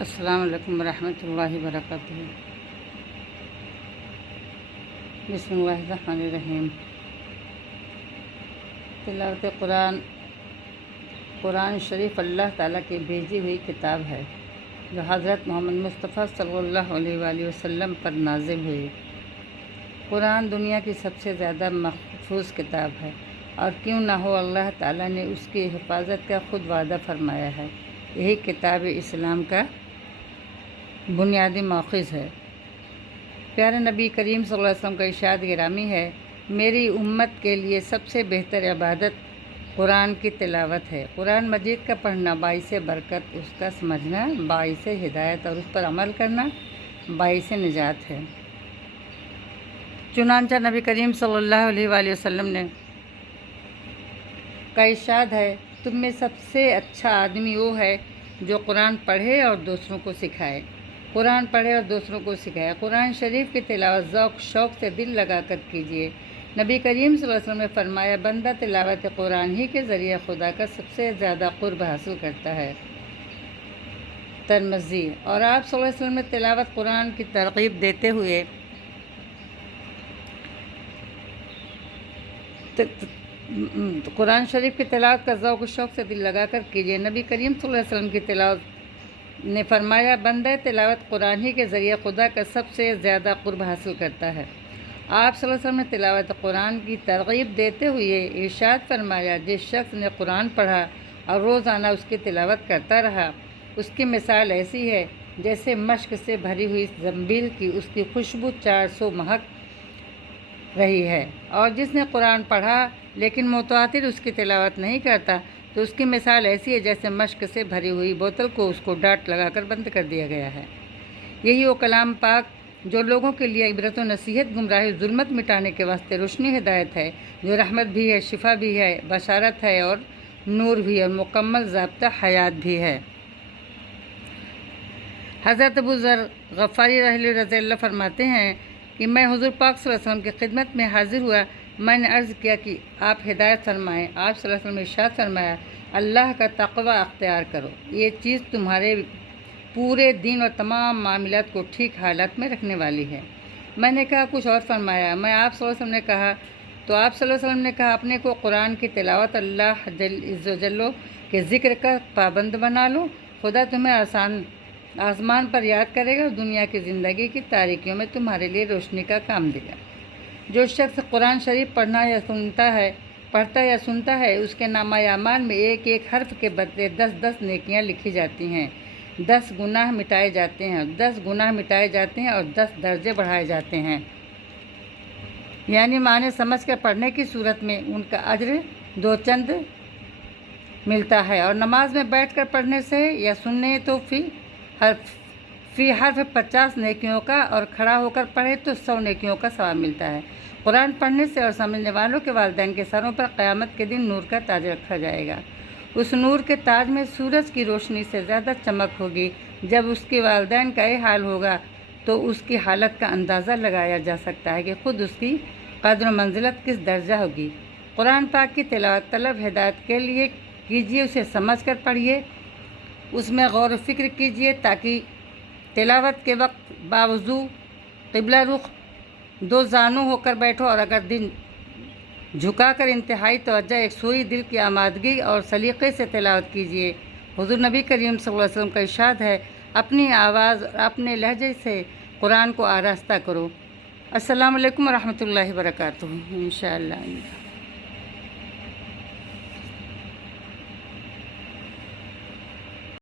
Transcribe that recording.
السلام علیکم ورحمۃ اللہ وبرکاتہ۔ بسم اللہ الرحمن الرحیم۔ تلاوت قرآن شریف اللہ تعالیٰ کی بھیجی ہوئی کتاب ہے جو حضرت محمد مصطفیٰ صلی اللہ علیہ وآلہ وسلم پر نازل ہوئی۔ قرآن دنیا کی سب سے زیادہ محفوظ کتاب ہے، اور کیوں نہ ہو، اللہ تعالیٰ نے اس کی حفاظت کا خود وعدہ فرمایا ہے۔ یہی کتاب اسلام کا بنیادی ماخذ ہے۔ پیارے نبی کریم صلی اللہ علیہ وسلم کا ارشاد گرامی ہے، میری امت کے لیے سب سے بہتر عبادت قرآن کی تلاوت ہے۔ قرآن مجید کا پڑھنا باعث برکت، اس کا سمجھنا باعث ہدایت، اور اس پر عمل کرنا باعث نجات ہے۔ چنانچہ نبی کریم صلی اللہ علیہ وآلہ وسلم کا ارشاد ہے، تم میں سب سے اچھا آدمی وہ ہے جو قرآن پڑھے اور دوسروں کو سکھائے۔ قرآن پڑھے اور دوسروں کو سکھائے۔ قرآن شریف کی تلاوت ذوق شوق سے دل لگا کر کیجیے۔ نبی کریم صلی اللہ علیہ وسلم نے فرمایا، بندہ تلاوت قرآن ہی کے ذریعے خدا کا سب سے زیادہ قرب حاصل کرتا ہے۔ ترمذی۔ اور آپ صلی اللہ علیہ وسلم نے تلاوت قرآن کی ترغیب دیتے ہوئے قرآن شریف کی تلاوت کا ذوق و شوق سے دل لگا کر کیجیے۔ نبی کریم صلی اللہ علیہ وسلم کی تلاوت نے فرمایا، بندہ تلاوت قرآن ہی کے ذریعے خدا کا سب سے زیادہ قرب حاصل کرتا ہے۔ آپ صلی اللہ علیہ وسلم نے تلاوت قرآن کی ترغیب دیتے ہوئے ارشاد فرمایا، جس شخص نے قرآن پڑھا اور روزانہ اس کی تلاوت کرتا رہا، اس کی مثال ایسی ہے جیسے مشک سے بھری ہوئی زنبیل کی اس کی خوشبو 400 مہک رہی ہے۔ اور جس نے قرآن پڑھا لیکن متواتر اس کی تلاوت نہیں کرتا، تو اس کی مثال ایسی ہے جیسے مشک سے بھری ہوئی بوتل کو اس کو ڈاٹ لگا کر بند کر دیا گیا ہے۔ یہی وہ کلام پاک جو لوگوں کے لیے عبرت و نصیحت، گمراہی، ظلمت مٹانے کے واسطے روشنی ہدایت ہے، جو رحمت بھی ہے، شفا بھی ہے، بشارت ہے اور نور بھی ہے، اور مکمل ضابطہ حیات بھی ہے۔ حضرت ابو ذر غفاری رضی اللہ فرماتے ہیں کہ میں حضور پاک صلی اللہ علیہ وسلم کی خدمت میں حاضر ہوا۔ میں نے عرض کیا کہ آپ ہدایت فرمائیں۔ آپ صلی اللہ علیہ وسلم نے ارشاد فرمایا، اللہ کا تقوی اختیار کرو، یہ چیز تمہارے پورے دین اور تمام معاملات کو ٹھیک حالت میں رکھنے والی ہے۔ میں نے کہا کچھ اور فرمایا؟ میں آپ صلی اللہ علیہ وسلم نے کہا تو آپ صلی اللہ علیہ وسلم نے کہا، اپنے کو قرآن کی تلاوت، اللہ عز و جل کے ذکر کا پابند بنا لو، خدا تمہیں آسمان پر یاد کرے گا اور دنیا کی زندگی کی تاریکیوں میں تمہارے لیے روشنی کا کام دے گا۔ جو شخص قرآن شریف پڑھتا یا سنتا ہے، اس کے نامہ اعمال میں ایک ایک حرف کے بدلے 10 نیکیاں لکھی جاتی ہیں، 10 گناہ مٹائے جاتے ہیں، 10 گناہ مٹائے جاتے ہیں اور 10 درجے بڑھائے جاتے ہیں۔ یعنی معنی سمجھ کر پڑھنے کی صورت میں ان کا اجر 2 چند ملتا ہے، اور نماز میں بیٹھ کر پڑھنے سے یا سننے تو فی حرف 50 نیکیوں کا، اور کھڑا ہو کر پڑھے تو 100 نیکیوں کا ثواب ملتا ہے۔ قرآن پڑھنے سے اور سمجھنے والوں کے والدین کے سروں پر قیامت کے دن نور کا تاج رکھا جائے گا۔ اس نور کے تاج میں سورج کی روشنی سے زیادہ چمک ہوگی۔ جب اس کے والدین کا یہ حال ہوگا تو اس کی حالت کا اندازہ لگایا جا سکتا ہے کہ خود اس کی قدر و منزلت کس درجہ ہوگی۔ قرآن پاک کی تلاوت طلب ہدایت کے لیے کیجیے، اسے سمجھ کر پڑھیے، اس میں غور و فکر کیجیے، تاکہ تلاوت کے وقت باوضو قبلہ رخ 2 زانو ہو کر بیٹھو، اور اگر دن جھکا کر انتہائی توجہ، یکسوئی دل کی آمادگی اور سلیقے سے تلاوت کیجیے۔ حضور نبی کریم صلی اللہ علیہ وسلم کا ارشاد ہے، اپنی آواز اور اپنے لہجے سے قرآن کو آراستہ کرو۔ السلام علیکم ورحمۃ اللہ وبرکاتہ۔ انشاءاللہ۔